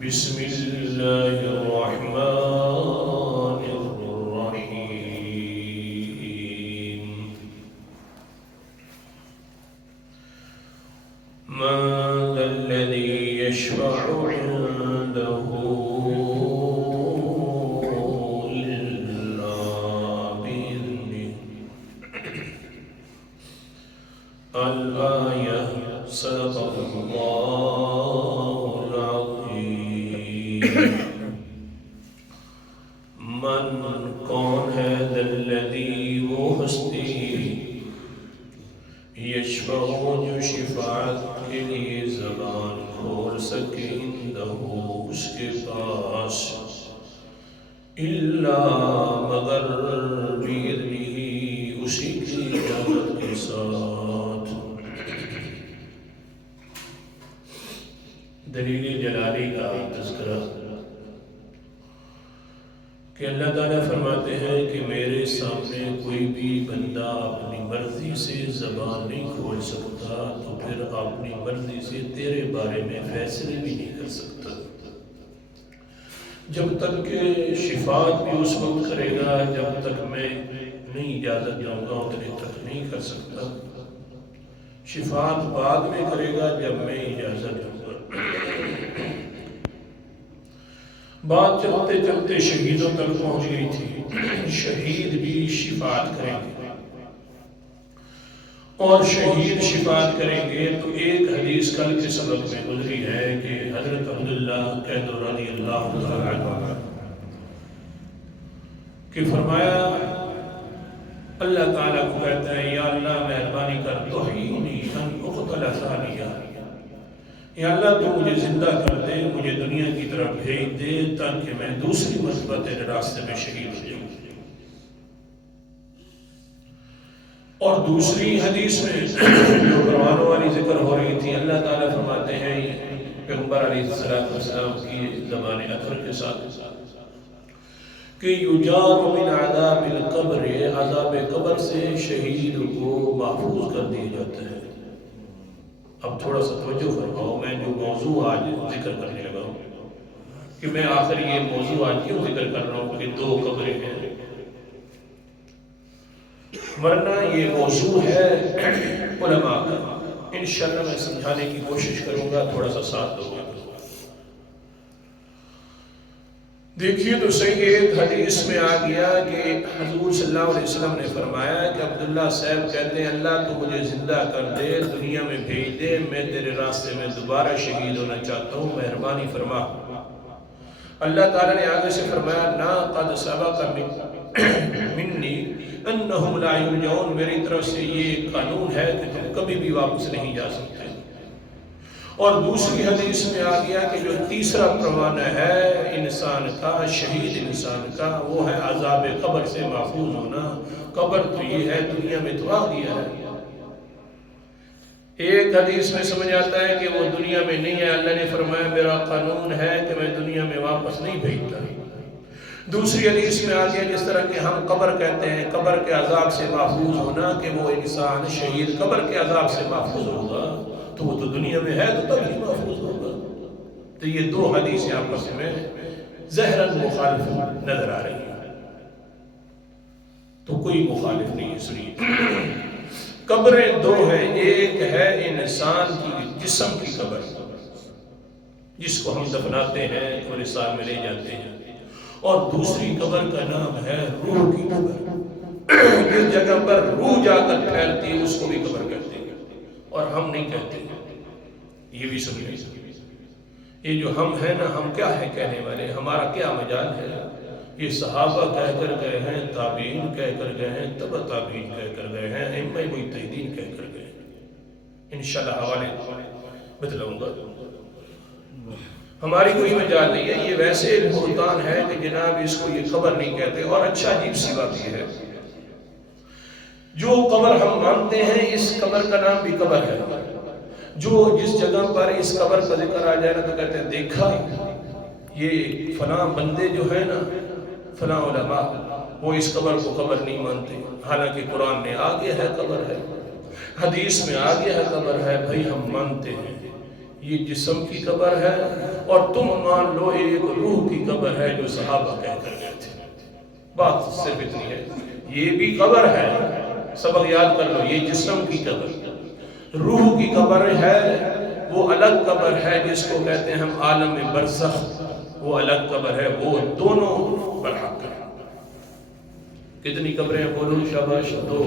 بسم الله الرحمن الرحيم. من ذا الذي يشفع عنده إلا بإذنه. الآية. صدق الله العظيم. من کون ہے ذا الذی وہ ہستی یشفع جو شفاعت کے لیے زبان کھول سکے عنده اس کے پاس الا مگر باذنہ اسی کی اجازت کے ساتھ. دلیل جلالی کا تذکرہ کہ اللہ تعالیٰ فرماتے ہیں کہ میرے سامنے کوئی بھی بندہ اپنی مرضی سے زبان نہیں کھول سکتا تو پھر اپنی مرضی سے تیرے بارے میں فیصلے بھی نہیں کر سکتا. جب تک کہ شفاعت بھی اس وقت کرے گا جب تک میں نہیں اجازت دوں گا اتنے تک نہیں کر سکتا. شفاعت بعد میں کرے گا جب میں اجازت دوں گا. بات چلتے چلتے شہیدوں تک پہنچ گئی تھی. شہید بھی شفاعت کریں گے اور شہید شفاعت کریں گے تو ایک حدیث کل کے سبق میں گزری ہے کہ حضرت عبداللہ قید رضی اللہ عنہ کہ فرمایا اللہ تعالیٰ کو کہتا ہے یا اللہ مہربانی کر توحینی ان اقتل ثانیہ. یا اللہ تو مجھے زندہ کر دے مجھے دنیا کی طرف بھیج دے تاکہ میں دوسری مرتبہ تیرے راستے میں شہید ہو جاؤں. اور دوسری حدیث میں جو پروانوں والی ذکر ہو رہی تھی اللہ تعالیٰ فرماتے ہیں پیغمبر علیہ السلام کی زبان اطہر کے ساتھ کہ یجار من عذاب القبر عذاب قبر سے شہید کو محفوظ کر دیا جاتا ہے. اب تھوڑا سا توجہ فرماؤ میں جو موضوع آج ذکر کرنے لگا ہوں کہ میں آخر یہ موضوع آج کیوں ذکر کر رہا ہوں کہ دو قبریں ہیں ورنہ یہ موضوع ہے علماء کا. انشاءاللہ میں سمجھانے کی کوشش کروں گا تھوڑا سا ساتھ دو. دیکھیے تو صحیح ایک حدیث میں آ گیا کہ حضور صلی اللہ علیہ وسلم نے فرمایا کہ عبداللہ صاحب کہتے ہیں اللہ تو مجھے زندہ کر دے دنیا میں بھیج دے میں تیرے راستے میں دوبارہ شہید ہونا چاہتا ہوں مہربانی فرما. اللہ تعالیٰ نے آگے سے فرمایا نا قد سبق منی انہم لا یرجعون. میری طرف سے یہ قانون ہے کہ تم کبھی بھی واپس نہیں جا سکتے. اور دوسری حدیث میں آ گیا کہ جو تیسرا پروانہ ہے انسان کا شہید انسان کا وہ ہے عذاب قبر سے محفوظ ہونا. قبر تو یہ ہے دنیا میں تو آ گیا ہے. ایک حدیث میں سمجھ آتا ہے کہ وہ دنیا میں نہیں ہے اللہ نے فرمایا میرا قانون ہے کہ میں دنیا میں واپس نہیں بھیجتا. دوسری حدیث میں آ گیا جس طرح کہ ہم قبر کہتے ہیں قبر کے عذاب سے محفوظ ہونا کہ وہ انسان شہید قبر کے عذاب سے محفوظ ہوگا تو وہ تو دنیا میں ہے تو تب ہی محفوظ ہوگا. تو یہ دو حدیثیں آپس میں ظاہراً مخالف نظر آ رہی ہیں تو کوئی مخالف نہیں ہے. سنیے قبریں دو ہیں. ایک ہے انسان کی جسم کی قبر جس کو ہم دفناتے ہیں قبرستان میں لے جاتے ہیں اور دوسری قبر کا نام ہے روح کی قبر. جس جگہ پر روح جا کر پھیلتی ہے اس کو بھی قبر کہتے ہیں اور ہم نہیں کہتے. یہ بھی سمجھیں یہ جو ہم ہیں نا ہم کیا ہے کہنے والے ہمارا کیا مجال ہے. یہ صحابہ کہہ کر گئے ہیں تابعین کہہ کر گئے ہیں تبع تابعین کہہ کر گئے ہیں ائمہ مجتہدین کہہ کر گئے ہیں. انشاءاللہ حوالے بتلاؤں گا. ہماری کوئی مجال نہیں ہے. یہ ویسے بہتان ہے کہ جناب اس کو یہ قبر نہیں کہتے. اور اچھا عجیب سی بات یہ ہے جو قبر ہم مانتے ہیں اس قبر کا نام بھی قبر ہے. جو جس جگہ پر اس قبر کا ذکر آ جائے نا تو کہتے ہیں دیکھا یہ فلاں بندے جو ہے نا فلاں علماء وہ اس قبر کو قبر نہیں مانتے حالانکہ قرآن میں آ گیا ہے قبر ہے حدیث میں آ گیا ہے قبر ہے. بھائی ہم مانتے ہیں یہ جسم کی قبر ہے، اور تم مان لو ایک روح کی قبر ہے جو صحابہ کہہ کر گئے تھے۔ بات صرف اتنی ہے، یہ بھی قبر ہے، سبق یاد کر لو، یہ جسم کی قبر، روح کی قبر ہے، وہ الگ قبر ہے جس کو کہتے ہیں ہم عالم برزخ، وہ الگ قبر ہے، وہ دونوں برحق ہیں۔ کتنی قبریں بولو شاباش؟ دو،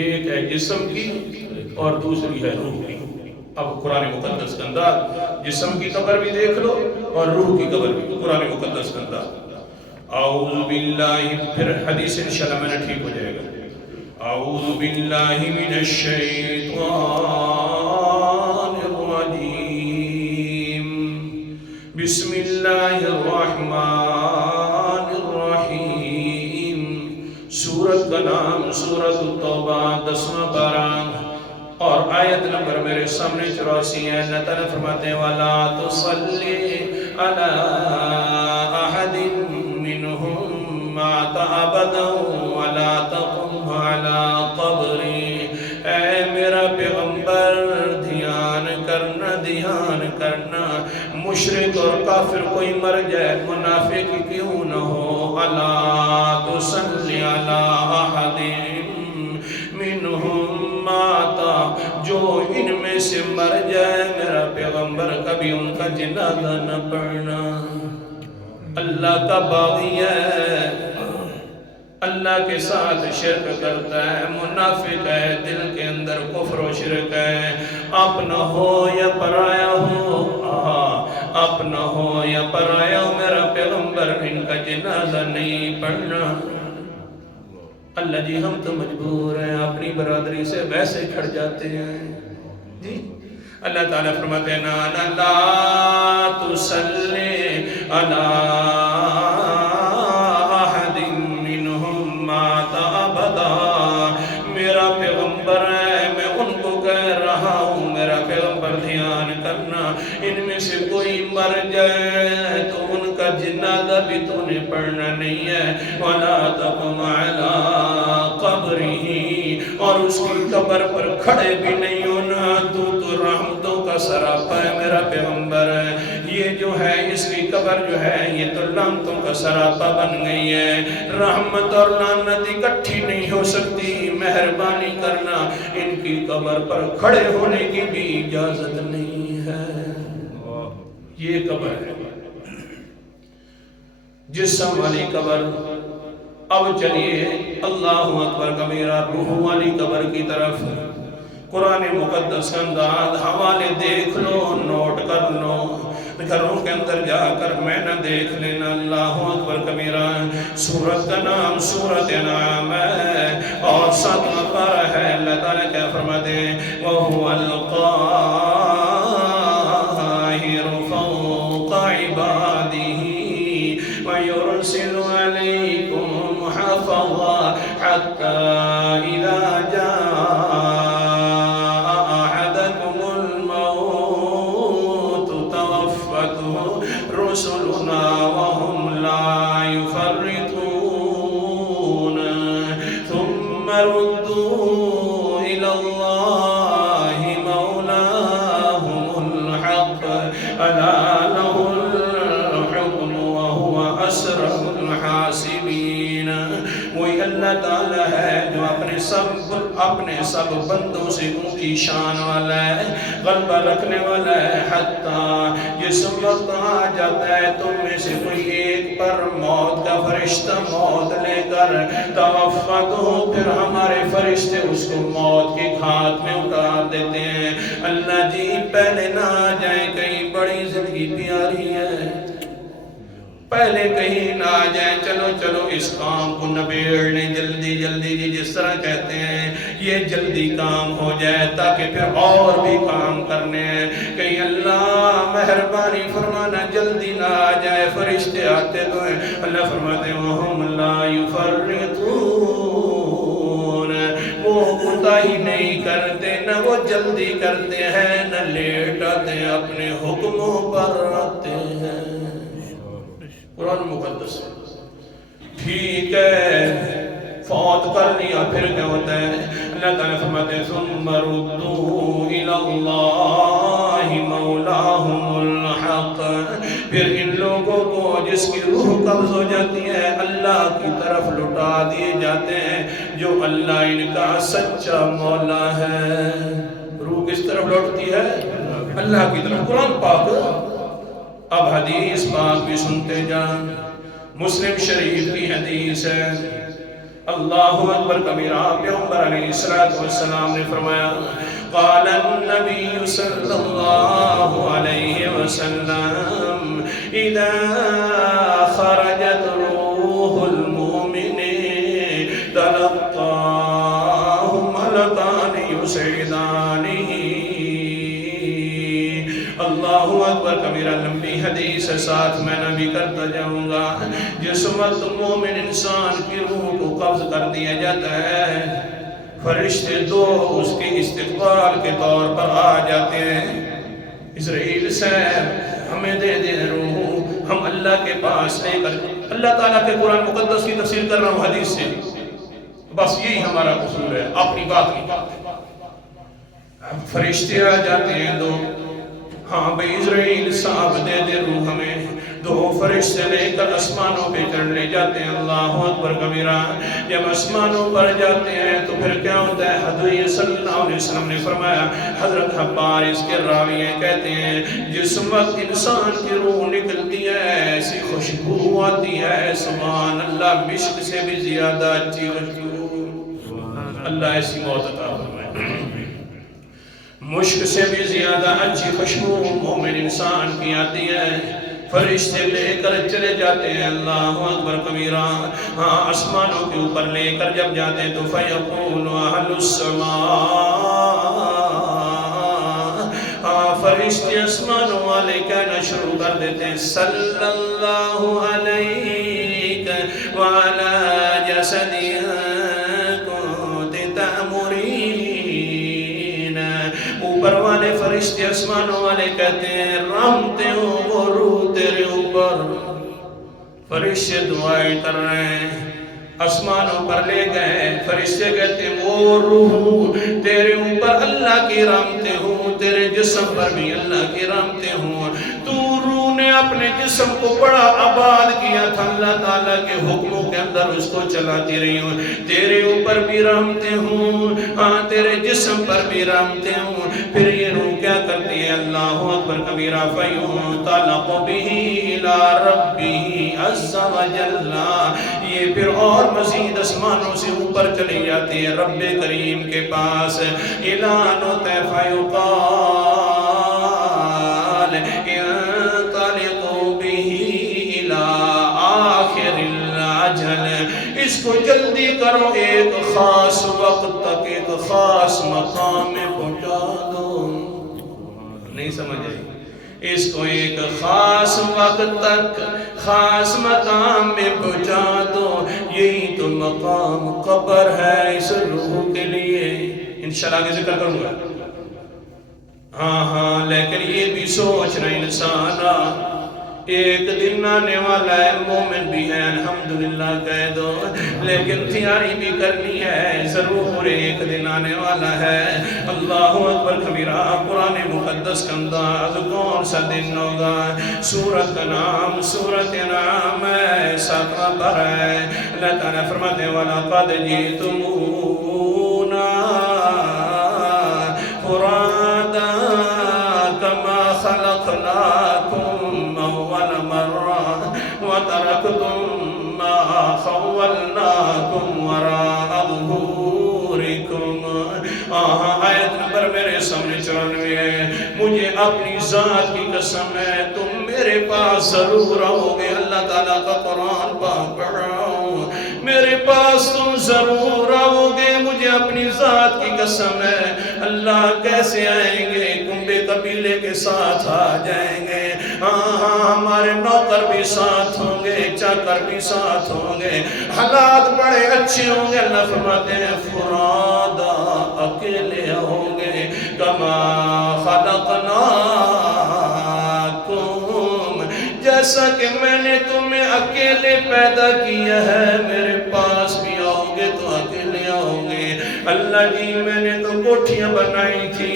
ایک ہے جسم کی اور دوسری ہے روح کی۔ اب قرآن مقدس کا انداز، جسم کی قبر بھی دیکھ لو اور روح کی قبر بھی، قرآن مقدس کا انداز۔ اعوذ باللہ، پھر حدیث انشاءاللہ میں نے ٹھیک ہو جائے گا۔ اعوذ باللہ من الشیطان الرجیم، بسم اللہ الرحمن الرحیم۔ سورت کا نام سورت التوبہ، 10واں پارہ، اور آیت نمبر میرے سامنے 84 ہے۔ اللہ تعالیٰ فرماتے ہیں وَلَا تُصَلِّ عَلَىٰ أَحَدٍ مِّنْهُمْ مَاتَ أَبَدًا وَلَا تَقُمْ عَلَىٰ قَبْرِهِ۔ اے میرا پیغمبر، دھیان کرنا، دھیان کرنا، مشرک اور کافر کوئی مر جائے، منافق کیوں نہ ہو، وَلَا تُصَلِّ عَلَىٰ أَحَدٍ مِّنْهُمْ ماتا، جو ان میں سے مر جائے میرا پیغمبر کبھی ان کا جنازہ نہ پڑھنا۔ اللہ کا باغی ہے، اللہ کے ساتھ شرک کرتا ہے، منافق ہے، دل کے اندر کفر و شرک ہے، اپنا ہو یا پرایا ہو، اپنا ہو یا پرایا ہو، میرا پیغمبر ان کا جنازہ نہیں پڑھنا۔ اللہ جی ہم تو مجبور ہیں، اپنی برادری سے ویسے کھڑ جاتے ہیں جی۔ اللہ تعالیٰ فرماتے ہیں لا تُصَلِّ عَلَىٰ أَحَدٍ مِّنْهُمْ مَاتَ أَبَدًا، میرا پیغمبر ہے، میں ان کو کہہ رہا ہوں، میرا پیغمبر دھیان کرنا، ان میں سے کوئی مر جائے تو ان کا جنازہ بھی تو نے پڑھنا نہیں ہے، وَلَا تَقُمْ عَلَىٰ قَبْرِهِ، اور اس کی قبر پر کھڑے بھی نہیں ہونا، تو رحمتوں کا سراپا ہے میرا پیغمبر ہے، یہ جو ہے اس کی قبر جو ہے یہ تو لعنتوں کا سراپا بن گئی ہے، رحمت اور لعنت اکٹھی نہیں ہو سکتی، مہربانی کرنا، ان کی قبر پر کھڑے ہونے کی بھی اجازت نہیں ہے۔ یہ قبر ہے جسم والی قبر۔ اب چلیے اللہ اکبر کبیرہ، روح والی قبر کی طرف۔ قرآن مقدس کا انداز، حوالے دیکھ لو، نوٹ کر لو، گھروں کے اندر جا کر میں نہ دیکھ لینا۔ اللہ اکبر کبیرہ، سورت کا نام سورت انعام ہے اور 7واں پارہ ہے۔ اللہ تعالیٰ کیا فرماتے ہیں وَهُوَ الْقَاهِرُ فَوْقَ عِبَادِهِ وَيُرْسِلُ عَلَيْكُمْ حَفَظًا حَتَّى إِذَا جَاءَ رسلنا وهم لا يفرطون ثم ردوا إلى الله مولاهم الحق ألا له الحكم وهو أسرع الحاسبين۔ وہی اللہ تعالیٰ ہے جو اپنے سب بندوں سے اونچی شان والا ہے، غلبہ رکھنے والا ہے، حتیٰ جس وقت آ جاتا ہے تم میں سے کوئی ایک پر موت کا فرشتہ موت لے کر توفت ہو، پھر ہمارے فرشتے اس کو موت کے گھات میں اتار دیتے ہیں۔ اللہ جی پہلے نہ آ جائیں، کہیں بڑی زندگی پیاری ہے، پہلے کہیں نہ آ جائیں، چلو چلو اس کام کو نبیڑنے جلدی جلدی جی، جس طرح کہتے ہیں یہ جلدی کام ہو جائے تاکہ پھر اور بھی کام کرنے ہیں، کہیں اللہ مہربانی فرمانا جلدی نہ آ جائے، فرشتے آتے تو ہیں۔ اللہ فرماتے ہیں وَهُمْ لَا يُفَرِّطُونَ، وہ کوتاہی نہیں کرتے، نہ وہ جلدی کرتے ہیں، نہ لیٹ آتے ہیں، اپنے حکموں پر آتے ہیں۔ قرآن مقدس ٹھیک ہے، فوت کر لیا پھر کیا ہوتا ہے؟ اللہ تعالیٰ فرماتے ہیں ثُمَّ رُدُّوا إِلَى اللَّهِ جس کی روح قبض ہو جاتی ہے اللہ کی طرف لٹا دیے جاتے ہیں جو اللہ ان کا سچا مولا ہے۔ روح کس طرف لوٹتی ہے؟ اللہ کی طرف۔ قرآن پاک۔ اب حدیث پاک بھی سنتے جان۔ مسلم شریف کی حدیث ہے، اللہ اکبر کبیرہ، پیغمبر علیہ السلام نے فرمایا قال النبی صلی اللہ علیہ وسلم اذا خرجت روح المؤمن تلقاه ملکان یسعدانہ۔ اللہ اکبر کبیرہ، لمبی حدیث ہے، ساتھ میں نبی کرتا جاؤں گا۔ جس وقت مومن انسان کی روح کو قبض کر دیا جاتا ہے، فرشتے دو اس کے استقبال کے طور پر آ جاتے ہیں۔ اسرائیل صاحب ہمیں دے دے روح، ہم اللہ کے پاس لے کر۔ اللہ تعالیٰ کے قرآن مقدس کی تفسیر کر رہا ہوں حدیث سے، بس یہی ہمارا قصور ہے، اپنی بات کی۔ فرشتے آ جاتے ہیں دو، ہاں بھئی اسرائیل صاحب دے دے روح ہمیں۔ دو فرشتے لے کر اسمانوں پہ چڑھ لے جاتے ہیں۔ اللہ اکبر کبیرہ، جب اسمانوں پر جاتے ہیں تو پھر کیا ہوتا ہے؟ حضور صلی اللہ علیہ وسلم نے فرمایا، حضرت حبار اس کے راوی ہیں کہتے ہیں جس وقت انسان کی روح نکلتی ہے ایسی خوشبو آتی ہے، سبحان اللہ، مشک سے بھی زیادہ اچھی خوشبو۔ اللہ ایسی موت عطا فرمائے۔ مشک سے بھی زیادہ اچھی خوشبو مومن انسان کی آتی ہے۔ فرشتے لے کر چلے جاتے ہیں۔ اللہ اکبر کبیرہ، ہاں آسمانوں کے اوپر لے کر جب جاتے ہیں تو فیقول اہل السماء، ہاں فرشتے آسمانوں والے کہنا شروع کر دیتے ہیں صلی اللہ علیک وعلی جسدک کنت تأمرین۔ اوپر والے فرشتے آسمانوں والے کہتے ہیں رحمتیں ہوں وہ روح تیرے اوپر۔ فرشتے دعائیں کر رہے ہیں، آسمانوں پر لے گئے، فرشتے کہتے ہیں وہ روح تیرے اوپر اللہ کی رحمتیں ہوں، تیرے جسم پر بھی اللہ کی رحمتیں ہوں۔ تو روح نے اپنے جسم کو بڑا آباد کیا تھا، اللہ تعالیٰ کے حکموں کے اندر اس کو چلاتی رہی ہوں، تیرے اوپر بھی رحمتیں ہوں، ہاں تیرے جسم پر بھی رحمتیں ہوں۔ پھر یہ روح کیا کرتی ہے؟ اللہ اکبر کبیرہ، فَيُنْطَلَقُ بِهِ إِلَىٰ رَبِّهِ عَزَّ وَجَلَّ، یہ پھر اور مزید اسمانوں سے اوپر چلی جاتی ہے رب کریم کے پاس۔ اعلان ہوتا ہے فَيُقَالُ انطلقوا به إِلَىٰ آخِرِ الْعَجَلِ، اس کو جلدی کرو، ایک خاص وقت تک ایک خاص مقام میں پہنچا دو۔ نہیں سمجھ آئی؟ اس کو ایک خاص وقت تک خاص مقام میں پہنچا دو۔ یہی تو مقام قبر ہے اس روح کے لیے، انشاءاللہ آگے ذکر کروں گا۔ ہاں لیکن یہ بھی سوچنا انسان ایک دن آنے والا ہے، مومن بھی ہے الحمدللہ کہہ دو، لیکن تیاری بھی کرنی ہے، ضرور ایک دن آنے والا ہے۔ اللہ اکبر کبیرہ، قرآن مقدس کا انداز کون سا دن ہوگا؟ سورت کا نام سورت انعام ہے، 7واں پارہ ہے۔ اللہ تعالیٰ فرماتے ہیں وَلَقَدْ جِئْتُمُونَا فُرَادًا كَمَا خَلَقْنَاكُمْ أَوَّلَ مَرَّةٍ وَتَرَكْتُمْ مَا خَوَّلْنَاكُمْ وَرَاءَ ظُهُورِكُمْ۔ آیت نمبر میرے سامنے 94 ہے۔ مجھے اپنی ذات کی قسم ہے تم میرے پاس ضرور آؤ گے۔ اللہ تعالیٰ کا قرآن پاک پڑھ رہا ہوں، میرے پاس تم ضرور آؤ گے، مجھے اپنی ذات کی قسم ہے۔ اللہ کیسے آئیں گے؟ کنبے قبیلے کے ساتھ آ جائیں گے، ہاں ہمارے نوکر بھی ساتھ ہوں گے، چاکر بھی ساتھ ہوں گے، حالات بڑے اچھے ہوں گے۔ اللہ فرماتے ہیں فرادا، اکیلے ہوں گے، کما خلقناکم، جیسا کہ میں نے تمہیں اکیلے پیدا کیا ہے، میرے پاس بھی آؤ گے تو اکیلے آؤ گے۔ اللہ جی میں نے تو کوٹھیاں بنائی تھی،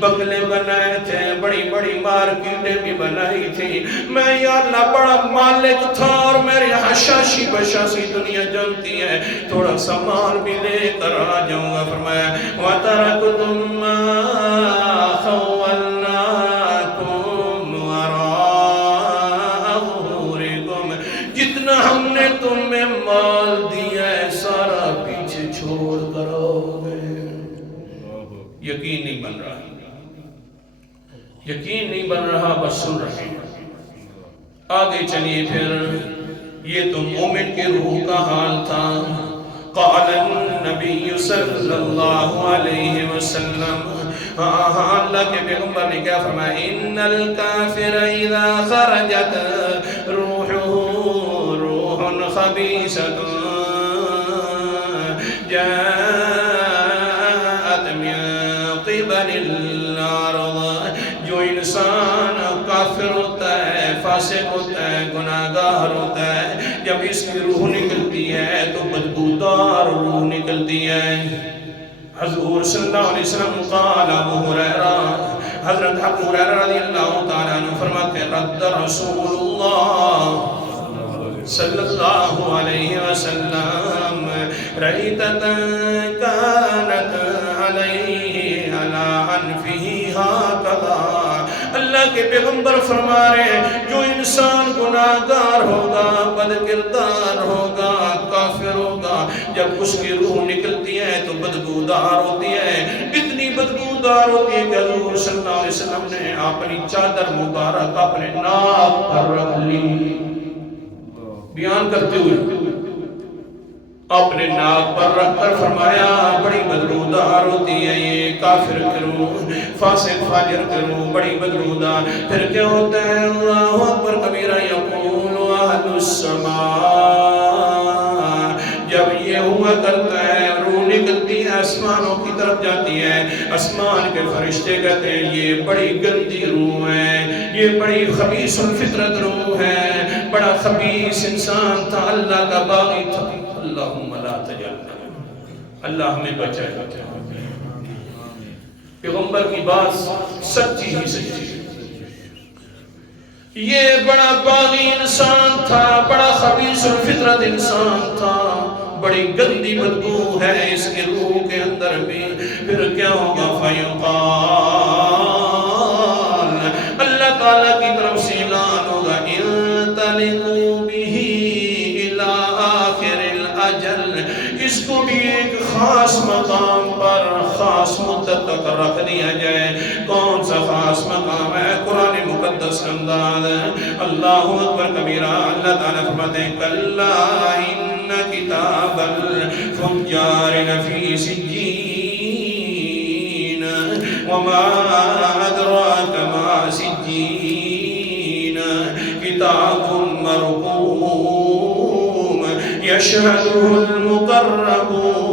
بنگلے بنائے تھے، بڑی بڑی مارکیٹیں بھی بنائی تھی، میں یا اللہ بڑا مالک تھا اور میرے حشاشی بشاشی دنیا جانتی ہے، تھوڑا سا مال بھی لے کر آ جاؤں گا۔ فرمایا وَتَرَكْتُم مَّا خَوَّلْنَاكُمْ وَرَاءَ ظُهُورِكُمْ، جتنا ہم نے تمہیں مال دیا ہے سارا پیچھے چھوڑ کر آؤ گے۔ یقین نہیں بن رہا، یقین نہیں بن رہا، بس سن رہے ہیں۔ آگے چلیے پھر، یہ تو مومن کے روح کا حال تھا۔ قال النبی صلی اللہ علیہ وسلم، اللہ کے پیغمبر نے کیا فرمایا؟ ان الکافر اذا خرجت روحه روح خبیثۃ جاءت من قبل الارض، جو انسان کافر ہوتا ہے، فاسق ہوتا ہے، گناہگار ہوتا ہے، جب اس کی روح نکلتی ہے تو بدبودار روح نکلتی ہے۔ حضور صلی اللہ علیہ وسلم قال ابو ہریرہ، حضرت ابو ہریرہ رضی اللہ تعالیٰ عنہ فرماتے ہیں رد رسول اللہ صلی اللہ علیہ وسلم ریتتا کانت علیہ علی انفہ ہاکذا، اللہ کے پیغمبر فرما رہے ہیں جو انسان گناہگار ہوگا، بدکردار ہوگا، کافر ہوگا، جب اس کی روح نکلتی ہے تو بدبودار ہوتی ہے، اتنی بدبودار ہوتی ہے کہ حضور صلی اللہ علیہ وسلم نے اپنی چادر مبارک اپنے ناک پر رکھ لی، بیان کرتے ہوئے اپنے ناک پر رکھ کر فرمایا بڑی بدبودار ہوتی ہے یہ کافر کی روح، فاسق فاجر کی روح بڑی بدبودار۔ پھر کیا ہوتا ہے؟ اللہ اکبر کبیرہ، یقول اہل السماء، جب یہ ہوا کرتا ہے روح نکلتی ہے آسمانوں کی طرف جاتی ہے، آسمان کے فرشتے کہتے ہیں یہ بڑی گندی روح ہے، یہ بڑی خبیث الفطرت روح ہے، بڑا خبیث انسان تھا، اللہ کا باغی تھا۔ اللہم لا تجعلنا، اللہ ہمیں بچائے۔ پیغمبر کی بات سچی ہی سچی، یہ بڑا باغی انسان تھا، بڑا خبیث الفطرت انسان تھا، بڑی گندی بدبو ہے اس کے روح کے اندر بھی۔ پھر کیا ہوگا؟ فیقال، اللہ تعالیٰ کی طرف سے اعلان ہوگا انطلقوا بہ الی آخر الاجل، اس کو بھی ایک خاص مقام پر خاص مدت تک رکھ دیا جائے۔ کون سا خاص مقام ہے؟ قرآن مقدس انداز، اللہ اکبر کبیرہ۔ اللہ تعالیٰ فرماتے ہیں کلا ان کتاب الفجار لفی سجین وما ادراک ما سجین کتاب مرقوم یشہدہ المقربون۔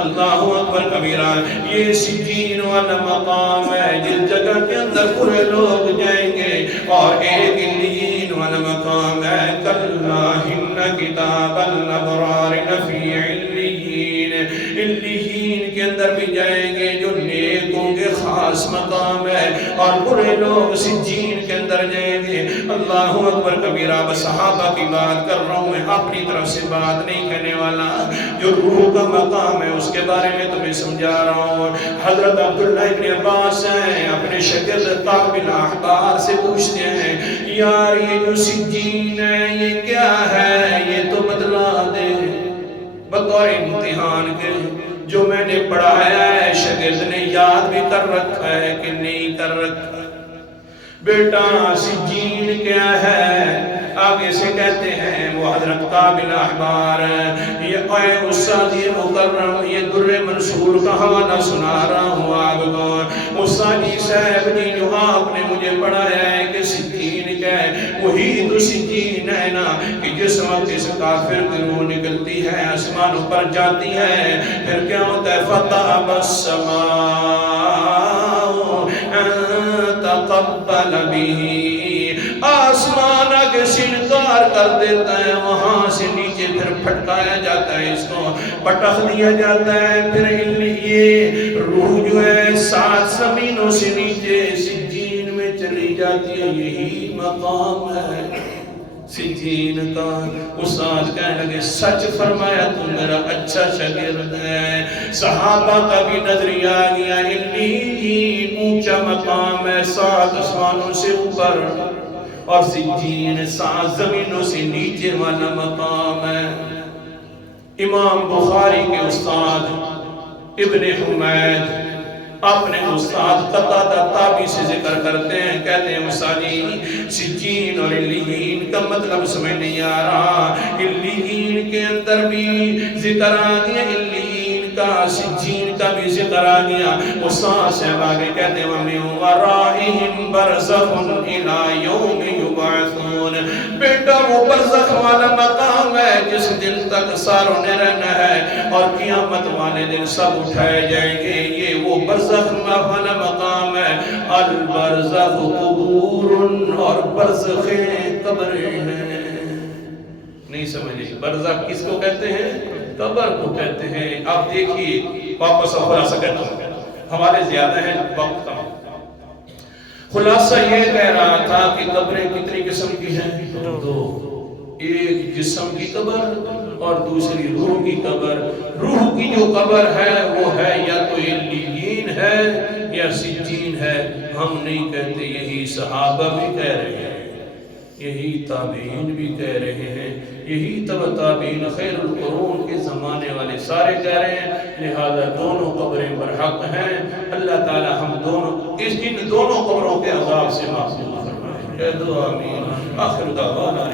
اللہ اکبر کبیرہ، یہ سجین والا مقام ہے جس جگہ کے اندر پورے لوگ جائیں گے، اور ایک علیین والا مقام ہے کلا ان کتاب الابرار لفی علیین، علیین کے اندر بھی جائیں گے جو نیکوں کے خاص مقام ہے، اور برے لوگ سجین کے اندر جائیں گے۔ اللہ اکبر کبیرہ۔ بس صحابہ کی بات کر رہا ہوں میں، اپنی طرف سے بات نہیں کرنے والا۔ جو روح کا مقام ہے اس کے بارے میں تمہیں سمجھا رہا ہوں۔ حضرت عبداللہ ابن عباس ہیں، اپنے شاگرد کعب بن احبار سے پوچھتے ہیں یار یہ جو سجین ہے یہ کیا ہے؟ یہ تو بتلا دے بطور امتحان کے، جو میں نے پڑھایا ہے شاگرد نے یاد بھی کر رکھا ہے کہ نہیں کر رکھا؟ بیٹا سجین کیا ہے؟ آگے سے کہتے ہیں وہ حضرت کعب بن احبار، یہ اے استاد یہ مکرم، یہ در منصور کا حوالہ سنا رہا ہوں آپ کو۔ استاد جی صاحب جی جو آپ نے مجھے پڑھایا ہے کہ سجین کیا ہے، وہی تو سجین ہے نا کہ جس وقت اس کافر کی روح نکلتی ہے آسمانوں پر جاتی ہے، پھر کیا ہوتا ہے؟ فتح السماء تقبل بھی، آسمان کے سن کا تیار کر دیتا ہے، وہاں سے نیچے پھر پھٹکایا جاتا ہے، اس کو پٹخ دیا جاتا ہے، پھر یہ روح جو ہے 7 زمینوں سے نیچے سجین میں چلی جاتی ہے۔ یہی مقام ہے سجین کا۔ استاد کہنے لگے سچ فرمایا، تو میرا اچھا شاگرد ہے۔ صحابہ کا بھی نظریہ آ گیا، علیین اونچا مقام ہے 7 آسمانوں سے اوپر، اور سجین 7 زمینوں سے نیچے والا مقام ہے۔ امام بخاری کے استاد ابن حمید اپنے استاد قتادہ تابعی سے ذکر کرتے ہیں، کہتے ہیں مساجی سجین اور علیین کا مطلب سمجھ نہیں آ رہا۔ علیین کے اندر بھی ذکر آ گیا، علیین کا سجین کا بھی ذکر آ گیا۔ استاد صاحب آگے کہتے ہیں وَمِن وَرَائِهِمْ بَرْزَخٌ إِلَىٰ يَوْمِ يُبْعَثُونَ۔ بیٹا وہ برزخ والا مقام ہے جس دن تک ساروں نے رہنا ہے، اور قیامت والے دن سب اٹھائے جائیں گے۔ یہ وہ برزخ والا مقام ہے۔ البرزخ قبور، اور برزخیں قبریں ہیں۔ نہیں سمجھے برزخ کس کو کہتے ہیں؟ قبر کو کہتے ہیں۔ آپ دیکھیے واپس خلاصہ کہتا ہوں، ہمارے زیادہ ہیں وقت کم۔ خلاصہ یہ کہہ رہا تھا کہ قبریں کتنی قسم کی ہیں؟ 2۔ ایک جسم کی قبر اور دوسری روح کی قبر۔ روح کی جو قبر ہے وہ ہے یا تو علیین ہے یا سجین ہے۔ ہم نہیں کہتے، یہی صحابہ بھی کہہ رہے ہیں، یہی تابعین بھی کہہ رہے ہیں، یہی تابعین خیر القرون کے زمانے والے سارے کہہ رہے ہیں۔ لہذا دونوں قبریں برحق ہیں۔ اللہ تعالی ہم دونوں ان دونوں قبروں کے عذاب سے محفوظ فرمائے۔ کہہ دو آمین۔ آخر دعوانا